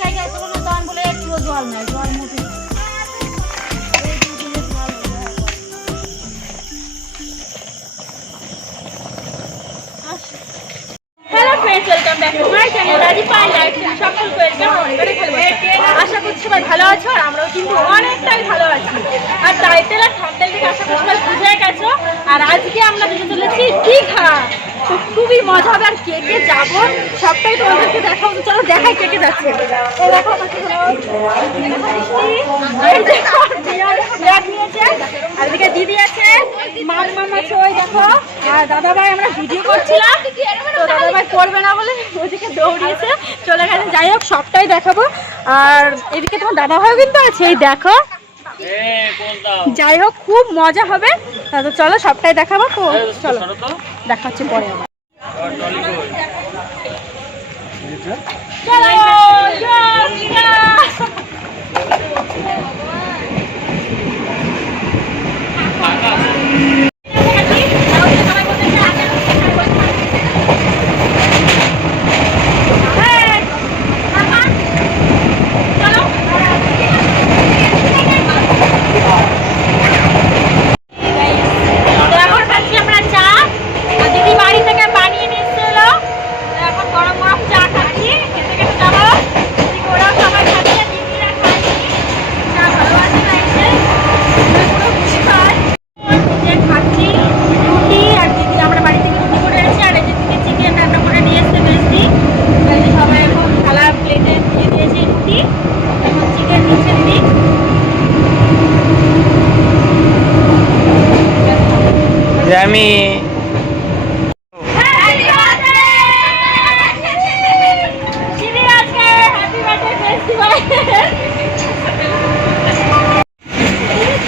জায়গায় তুলনা দান বলে একটু জল নাই, জল মুখে আশা করছি সবাই ভালো আছো, আর আমরাও কিন্তু অনেকটাই ভালো আছি। আর টাইটেল আর থাম্বনেল থেকে আশা করছি সবাই বুঝে গেছো। আর আজকে আমরা যেতে চলেছি দীঘা, তো খুবই মজা হবে। আর কে কে যাবো সবটাই তোমাদেরকে দেখাবো। চলো দেখাই কে কে যাচ্ছে। এই দেখো আর এদিকে দিদি আছে, মাম্মাম আছে, ওই দেখো। আর দাদাভাই আমরা ভিডিও করছিলাম, তো দাদাভাই করবে না বলে ওদিকে দৌড়িয়েছে চলে গেছে। যাই হোক সবটাই দেখাবো। আর এদিকে তোমার দাদাভাইও কিন্তু আছে, এই দেখো। যাই হোক খুব মজা হবে, তো চলো সবটাই দেখাবো। তো চলো দেখা হচ্ছে পরে আবার। আমি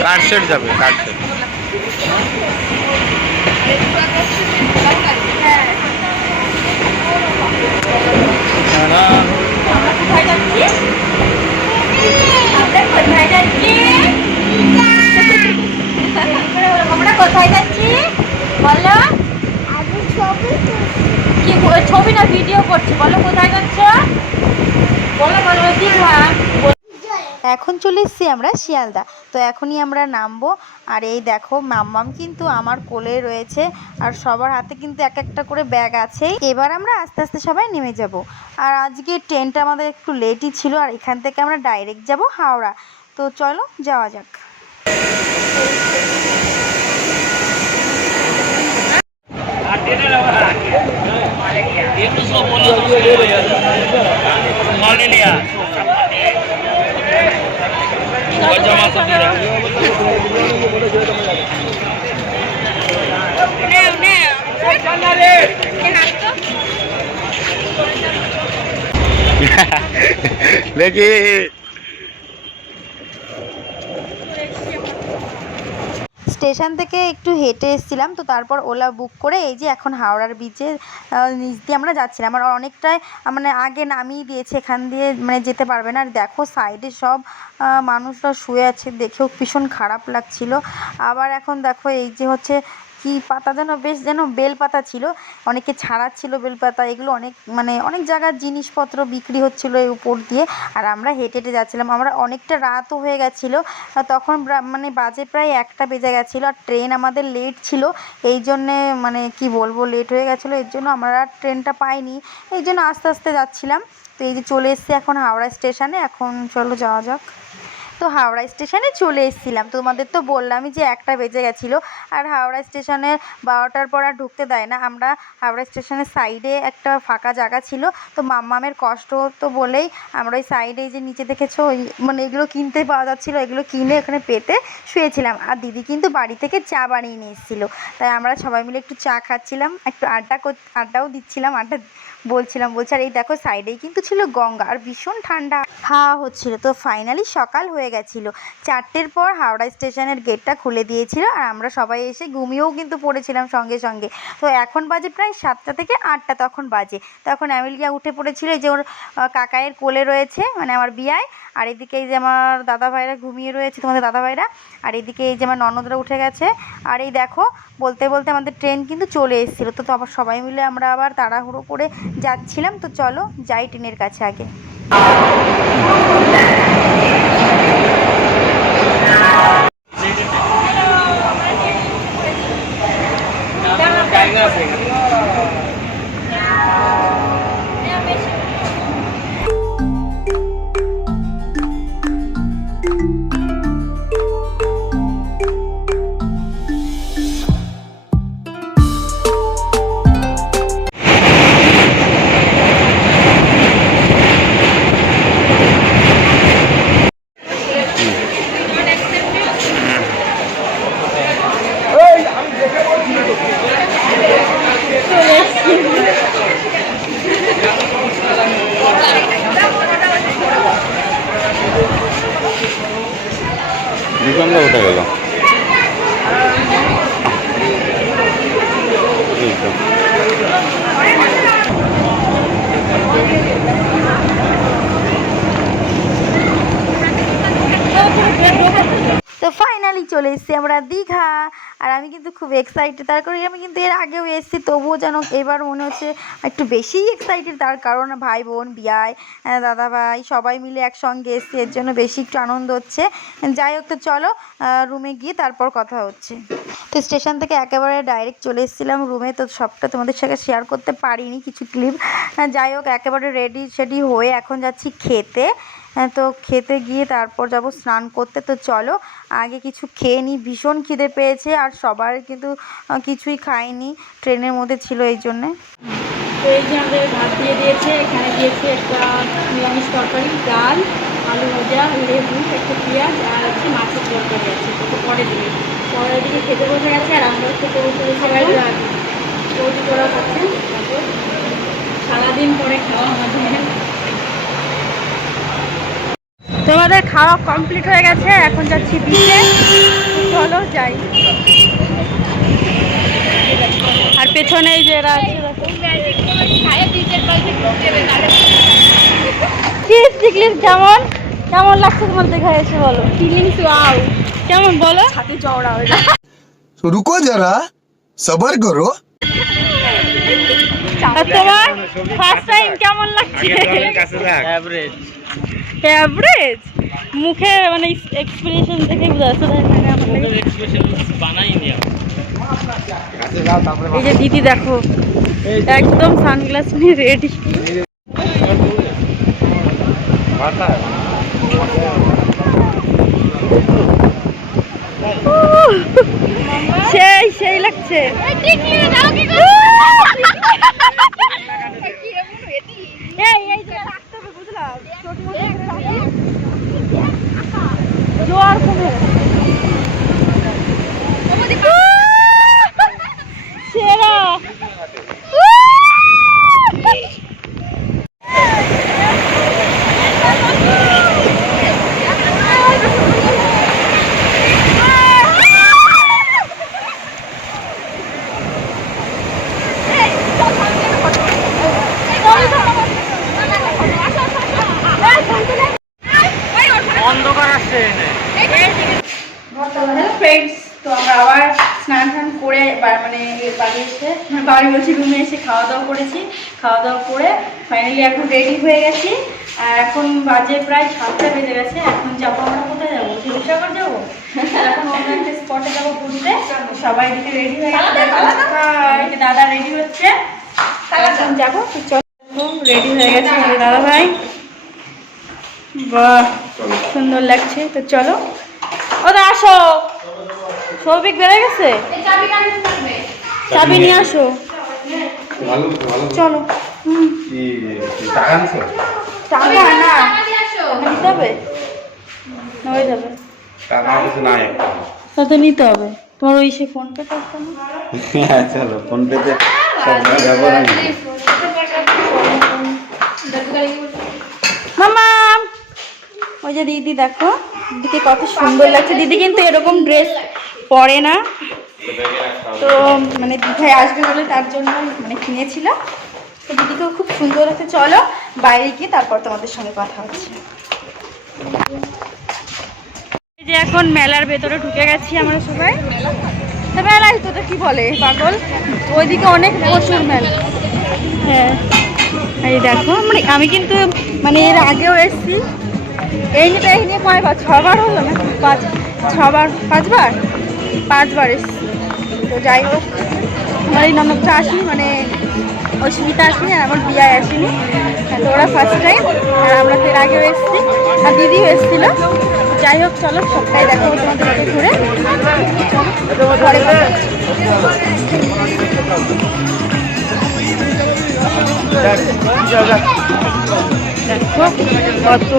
কার্ডসেট যাবে, কার্ডসেট আমরা কোথায় যাচ্ছি বলো? কি ছবি না ভিডিও করছি, বলো কোথায় যাচ্ছ? বলো বলো। দীঘা। এখন চলে এসেছি আমরা শিয়ালদা, তো এখনই আমরা নামবো। আর এই দেখো মাম্মাম কিন্তু আমার কোলে রয়েছে, আর সবার হাতে কিন্তু এক একটা করে ব্যাগ আছে। এবার আমরা আস্তে আস্তে সবাই নেমে যাব। আর আজকে ট্রেনটা আমাদের একটু লেটই ছিল, আর এখান থেকে আমরা ডাইরেক্ট যাব হাওড়া। তো চলো যাওয়া যাক। দেখি স্টেশন থেকে একটু হেঁটে এসেছিলাম, তো তারপর ওলা বুক করে এই যে এখন হাওড়ার ব্রিজের নিচ দিয়ে আমরা যাচ্ছিলাম। আর অনেকটাই মানে আগে নামিয়ে দিয়েছে, এখান দিয়ে মানে যেতে পারবে না। আর দেখো সাইডে সব মানুষরা শুয়ে আছে, দেখেও ভীষণ খারাপ লাগছিল। আবার এখন দেখো এই যে হচ্ছে কি পাতা যেন, বেশ যেন বেলপাতা ছিল, অনেকে ছাড়াচ্ছিল বেলপাতা। এগুলো অনেক মানে অনেক জায়গার জিনিসপত্র বিক্রি হচ্ছিলো এই উপর দিয়ে। আর আমরা হেঁটে হেঁটে যাচ্ছিলাম। আমরা অনেকটা রাতও হয়ে গেছিলো, তখন মানে বাজে প্রায় 1টা বেজে গেছিলো। আর ট্রেন আমাদের লেট ছিল, এই জন্যে মানে কি বলবো লেট হয়ে গেছিলো, এর জন্য আমরা আর ট্রেনটা পাইনি, এই জন্য আস্তে আস্তে যাচ্ছিলাম। তো এই যে চলে এসেছি এখন হাওড়া স্টেশনে, এখন চলো যাওয়া যাক। তো হাওড়া স্টেশনে চলে এসেছিলাম, তোমাদের তো বললামই যে 1টা বেজে গেছিলো। আর হাওড়া স্টেশনে 12টার পর আর ঢুকতে দেয় না। আমরা হাওড়া স্টেশনের সাইডে একটা ফাঁকা জায়গা ছিল, তো মাম্মামের কষ্ট হতো বলেই আমরা ওই সাইডে যে নিচে দেখেছো ওই মানে এগুলো কিনতে পাওয়া যাচ্ছিলো, এগুলো কিনে এখানে পেতে শুয়েছিলাম। আর দিদি কিন্তু বাড়ি থেকে চা বানিয়ে নিয়ে এসেছিলো, তাই আমরা সবাই মিলে একটু চা খাচ্ছিলাম, একটু আড্ডাও দিচ্ছিলাম, বলছিলাম। আর এই দেখো সাইডেই কিন্তু ছিল গঙ্গা, আর ভীষণ ঠান্ডা হাওয়া হচ্ছিল। তো ফাইনালি সকাল হয়ে গেছিল, 4টের পর হাওড়া স্টেশনের গেটটা খুলে দিয়েছিল, আর আমরা সবাই এসে ঘুমিয়েও কিন্তু পড়েছিলাম সঙ্গে সঙ্গে। তো এখন বাজে প্রায় 7টা থেকে 8টা তখন বাজে। তখন অ্যামেলিয়া উঠে পড়েছিল, এই যে ওর কাকায়ের কোলে রয়েছে, মানে আমার বিয়ায়। আর এদিকে এই যে আমার দাদা ভাইরা ঘুমিয়ে রয়েছে, তোমাদের দাদা ভাইরা। আর এদিকে এই যে আমার ননদরা উঠে গেছে। আর এই দেখো বলতে বলতে আমাদের ট্রেন কিন্তু চলে এসেছিলো। তো আবার সবাই মিলে আমরা আবার তাড়াহুড়ো করে যাচ্ছিলাম। তো চলো যাই ট্রেনের কাছে আগে। দীপঙ্কর কোথায় গেল? তো ফাইনালি চলে এসেছি আমরা দীঘা। আর আমি কিন্তু খুব এক্সাইটেড, তার কারণ আমি কিন্তু এর আগেও এসেছি, তবুও যেন এবার মনে হচ্ছে একটু বেশিই এক্সাইটেড। তার কারণ ভাই বোন বিয়ায়, দাদা ভাই সবাই মিলে একসঙ্গে এসেছি, এর জন্য বেশি একটু আনন্দ হচ্ছে। যাই হোক, তো চলো রুমে গিয়ে তারপর কথা হচ্ছে। তো স্টেশন থেকে একেবারে ডাইরেক্ট চলে এসেছিলাম রুমে, তো সবটা তোমাদের সাথে শেয়ার করতে পারিনি, কিছু ক্লিপ। যাই হোক, একেবারে রেডি সেডি হয়ে এখন যাচ্ছি খেতে। তো খেতে গিয়ে তারপর যাব স্নান করতে। তো চলো আগে কিছু খেয়ে নিই, ভীষণ খিদে পেয়েছে। আর সবার কিন্তু কিছুই খাইনি, ট্রেনের মধ্যে ছিল এই জন্যে। তো এই যে আমাদের ভাত দিয়ে দিয়েছে, এখানে দিয়েছে একটা নিরামিষ তরকারি, ডাল, আলু ভাজা, লেবু, একটা পেঁয়াজ আর হচ্ছে মাছের তরকারি আছে। তো পরের দিকে খেতে বসে গেছে। আর আমরা খেতে বসে সবাই তৈরি করা হচ্ছে। তারপর সারাদিন পরে খাওয়া আমাদের। তোমাদের খাওয়া কমপ্লিট হয়ে গেছে, এখন যাচ্ছি বিচে। চলো যাই। আর পেছনে যে এরা আছে কেমন কেমন লাগছে তোমার দেখা এসে? বলো ফিলিংস। ওয়াও, কেমন বলো? হাতে চওড়া হয়ে যায়। रुको जरा सबर करो। আর তোমার ফার্স্ট টাইম কেমন লাগছে? অ্যাভারেজ। এভারেজ মুখে মানে এক্সপ্রেশন থেকে বোঝা যাচ্ছে। এই যে দিদি দেখো, একদম সানগ্লাস নিয়ে রেডি। সেই লাগছে। জোয়ার কমে সেরা। অন্ধকার আসছে। হ্যালো ফ্রেন্ডস, তো আমরা আবার স্নান টান করে মানে বাড়ি বলছি রুমে এসে খাওয়া দাওয়া করেছি। খাওয়া দাওয়া করে ফাইনালি এখন রেডি হয়ে গেছি। আর এখন বাজে প্রায় 7টা বেজে গেছে। এখন যাবো আমরা কোথায় যাবো? শিবসাগর যাবো। এখন অন্য একটা স্পটে যাবো ঘুরতে। সবাই দিকে রেডি হয়ে গেছে, দাদা রেডি হচ্ছে, এখন যাবো। তো চলো, রেডি হয়ে গেছে দাদা ভাই। বাহ, সুন্দর লাগছে। তো চলো। ওরা আসো, সৌভিক বেড়ে গেছে, চাবি নিয়ে আসো। চলো। টাকা না নিতে হবে, হয়ে যাবে। তো নিতে হবে তোমার ওই সে ফোন পেতে আসতে না। চলো ফোন পেতে ব্যবহার। মামা ওই যে দিদি দেখো, দিদিকে কত সুন্দর লাগছে। দিদি কিন্তু এরকম ড্রেস পরে না, তো মানে দীঘায় আসবে বলে তার জন্য মানে কিনেছিল। তো দিদিকেও খুব সুন্দর লাগছে। চলো বাইরে গিয়ে তারপর তোমাদের সঙ্গে কথা হচ্ছে। এই যে এখন মেলার ভেতরে ঢুকে গেছি আমরা সবাই। মেলায় তোটা কি বলে পাগল, ওইদিকে অনেক প্রচুর মেলা। হ্যাঁ এই দেখো মানে আমি কিন্তু মানে এর আগেও এসেছি, এই নিয়ে কয়বার, 6বার হলো না 5বার এসেছি। তো যাই হোক আমার এই ননদটা আসেনি, মানে অস্মিতা আসেনি আর আমার বিয়ায় আসেনি। তো ওরা ফার্স্ট টাইম, আর আমরা তো এর আগেও এসেছি আর দিদিও এসেছিলো। যাই হোক চলো সবটাই দেখো তোমাদেরকে ঘুরে ঘরে কথা হচ্ছে। দেখো কত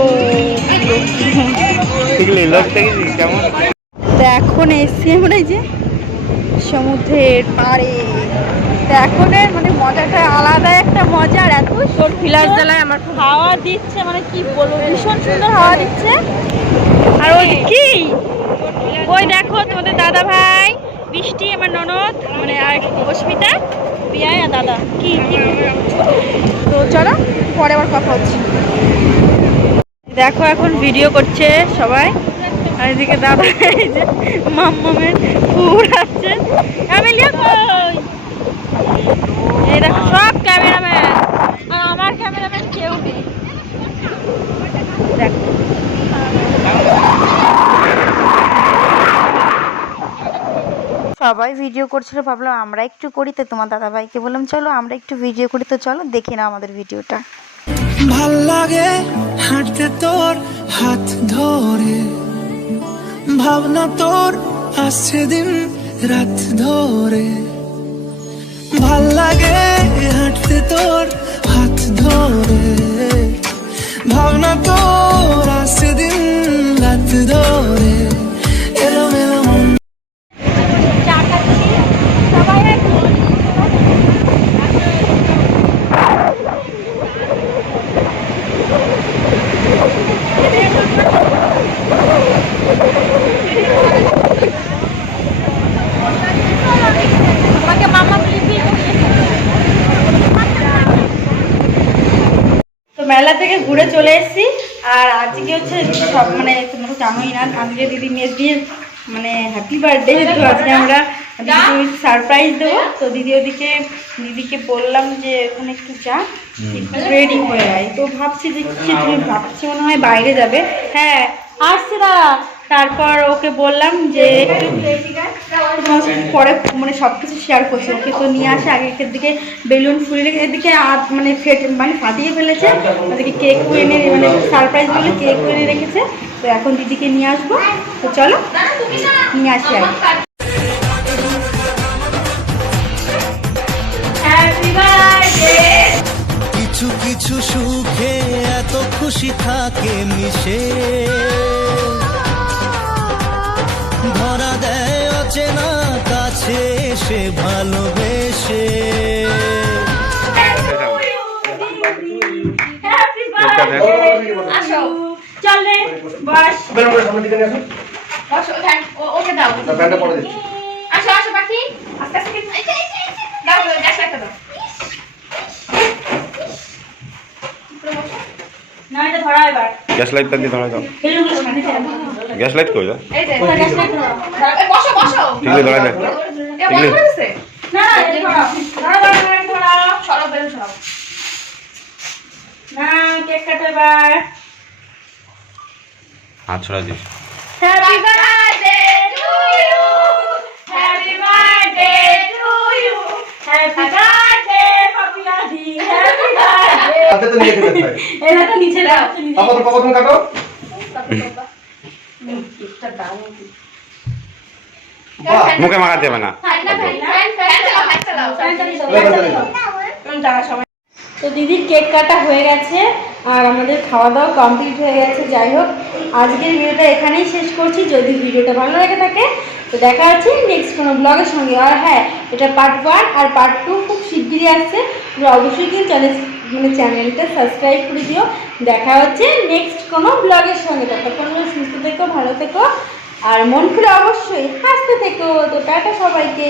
কেমন তো এখন এসছি আমরা এই যে সমুদ্রের পাড়ে। তো এখনের মানে মজাটা আলাদা একটা মজা, আর এত তোর ফিলার জ্বালায় আমার হাওয়া দিচ্ছে, মানে কি বলবো ভীষণ সুন্দর হাওয়া দিচ্ছে। আর ওই কি ওই দেখো তোমাদের দাদা ভাই বৃষ্টি, আমার ননদ মানে আর অস্মিতা বিয়ায় আর দাদা কি তো চলো পরে আবার কথা হচ্ছে। দেখো এখন ভিডিও করছে সবাই, আর এদিকে দাদা এই যে মাম্মামের ফুল আছে, এই দেখো সব ক্যামেরাম্যান, আর আমার ক্যামেরাম্যান কেউ নেই। দেখো সবাই ভিডিও করছিল, ভাবলাম আমরা একটু করি, তো তোমার দাদাভাইকে বললাম চলো আমরা একটু ভিডিও করি, তো চলো দেখে নাও আমাদের ভিডিওটা। ভাল লাগে হাঁটতে তোর হাত ধরে, ভাবনা তোর আসছে দিন রাত ধরে। ভাল লাগে হাঁটতে তোর হাত ধরে, ভাবনা তোর আসছে দিন রাত ধরে। এলো মেলো মন তো মেলা থেকে ঘুরে চলে এসেছি, আর আজকে হচ্ছে সব মানে তোমরা জানোই না, আজকে দিদি মেয়ের বিয়ে মানে হ্যাপি বার্থডে। তো আজকে আমরা দিদিকে সারপ্রাইজ দেবো। তো দিদিকে বললাম যে ওখানে একটু যা একটু রেডি হয়ে আয়। তো ভাবছি যে কি তুমি ভাবছি মনে হয় বাইরে যাবে। হ্যাঁ আসছে দাদা। তারপর ওকে বললাম যে একটু পরে মানে সব কিছু শেয়ার করছি, ওকে তো নিয়ে আসে আগে দিকে বেলুন ফুলে রেখে এদিকে মানে মানে ফাটিয়ে ফেলেছে, ওদিকে কেক এনে মানে সারপ্রাইজ বলে কেক এনে রেখেছে। তো এখন দিদিকে নিয়ে আসবো, তো চলো নিয়ে আসি আগে। কিছু কিছু সুখে এত খুশি থাকে মিশে, ধরা দেয় অচেনা কাছে এসে ভালোবেসে। আসো চলে বস ওকে দাও, আসো আসো পাখি আস্তে আস্তে দাও গ্যাস একটা দাও না, এটা ধরা এবার গ্যাস লাইটটা দিয়ে ধরা দাও। গ্যাস লাইট কই যা এই যে গ্যাস লাইট ধরো, বসো বসো ঠিক আছে ধরা দে। এ বন্ধ করে দিছে না, এই ধরো ধরো সরব বেরো সরব না, কেক কাটো এবার। হাত ছড়া দিস। Happy birthday to you, happy birthday to you, happy birthday Papiya দি, হ্যাপি বার্থডে। হাতে তো নিয়ে খেতে হয়। এটা তো নিচে দাও, পাপা তো তুমি কাটো। কেকটা দাও মুখে মাখাতে হবে না। তো দিদির কেক কাটা হয়ে গেছে আর আমাদের খাওয়া দাওয়া কমপ্লিট হয়ে গেছে। যাই হোক আজকের ভিডিওটা এখানেই শেষ করছি। যদি ভিডিওটা ভালো লেগে থাকে তো দেখা হচ্ছে নেক্সট কোনো ব্লগের সঙ্গে। আর হ্যাঁ, এটা পার্ট 1 আর পার্ট 2 খুব শিগগিরই আসছে। তো অবশ্যই কিন্তু চ্যানেলটা সাবস্ক্রাইব করে দিও। দেখা হচ্ছে নেক্সট কোনো ব্লগের সঙ্গে। ততক্ষণ সুস্থ থেকো, ভালো থেকো আর মন খুলে অবশ্যই হাসতে থেকো। তো টাটা সবাইকে।